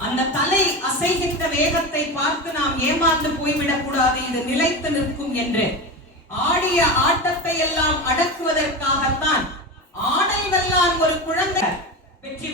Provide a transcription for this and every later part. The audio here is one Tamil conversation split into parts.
அந்த தலை அசைகின்ற வேகத்தை பார்த்து நாம் ஏமாந்து போய்விடக் கூடாது இது நிலைத்து நிற்கும் என்று. ஆடிய ஆட்டத்தை எல்லாம் அடக்குவதற்காகத்தான் ஆடை வெல்லான் ஒரு குழந்தை வெற்றி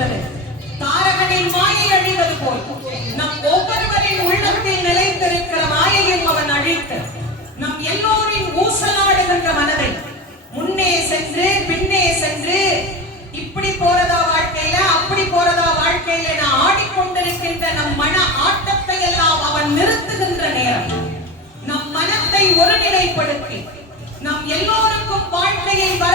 செய்ய தாரகனின் மாயை அழிவது போல். நம் ஒவ்வொருவரின் உள்ளத்தில் நிலைத்திருக்கிற மாயையும் அவன் அழித்து நம் எல்லோரின் ஊசலாடுகின்ற மனதை முன்னே சென்று பின்னே சென்று இப்படி போறதா வாழ்க்கையில அப்படி போறதா வாழ்க்கையில நான் ஆடிக்கொண்டிருக்கின்ற நம் மன ஆட்டத்தை எல்லாம் அவன் நிறுத்துகின்ற நேரம். நம் மனத்தை ஒருநிலைப்படுத்தி நம் எல்லோருக்கும் வாழ்க்கையில் வர